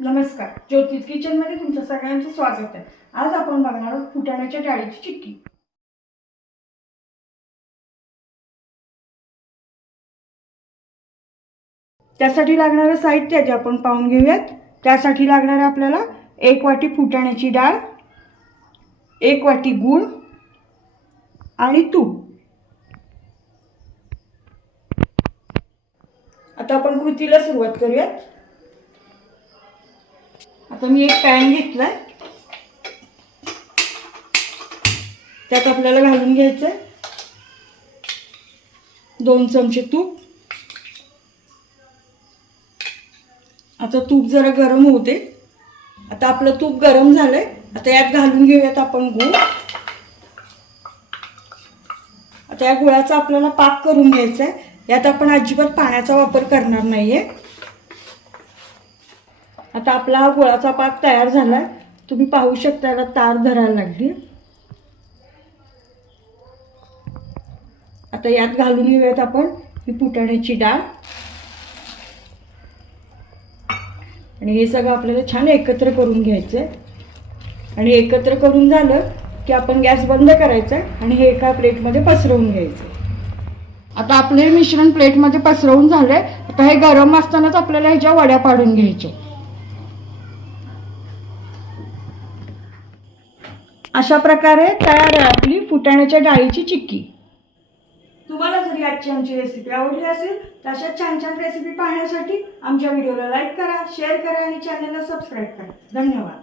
नमस्कार. ज्योतिष किचनमध्ये तुमचं सगळ्यांचं स्वागत आहे. आज आपण बघणार आहोत फुटाण्याच्या डाळीची चिक्की. त्यासाठी लागणारं साहित्य जे आपण पाहून घेऊयात त्यासाठी लागणार आपल्याला एक वाटी फुटाण्याची डाळ एक वाटी गूळ आणि तूप. आता आपण कृतीला सुरुवात करूयात. आता मी एक पॅन घेतलाय. त्यात आपल्याला घालून घ्यायचं आहे दोन चमचे तूप. आता तूप जरा गरम होते. आता आपलं तूप गरम झालंय. आता यात घालून घेऊयात आपण गूळ. आता या गुळाचा आपल्याला पाक करून घ्यायचा आहे यात आपण अजिबात पाण्याचा वापर करणार नाहीये. आता आपला हा गुळाचा पाक तयार झाला आहे तुम्ही पाहू शकता याला तार धरायला लागली. आता यात घालून घेऊयात आपण ही फुटाण्याची डाळ. आणि हे सगळं आपल्याला छान एकत्र करून घ्यायचं आहे आणि एकत्र करून झालं की आपण गॅस बंद करायचा आणि हे एका प्लेटमध्ये पसरवून घ्यायचं. आता आपलं हे मिश्रण प्लेटमध्ये पसरवून झालंय. आता हे गरम असतानाच आपल्याला ह्याच्या वड्या पाडून घ्यायच्या. अशा प्रकारे तयार आहे आपली फुटाण्याच्या डाळीची चिक्की. तुम्हाला जरी आजची आमची रेसिपी आवडली असेल तर अशा छान छान रेसिपी पाहण्यासाठी आमच्या व्हिडिओला लाईक करा शेअर करा आणि चॅनलला सबस्क्राईब करा. धन्यवाद.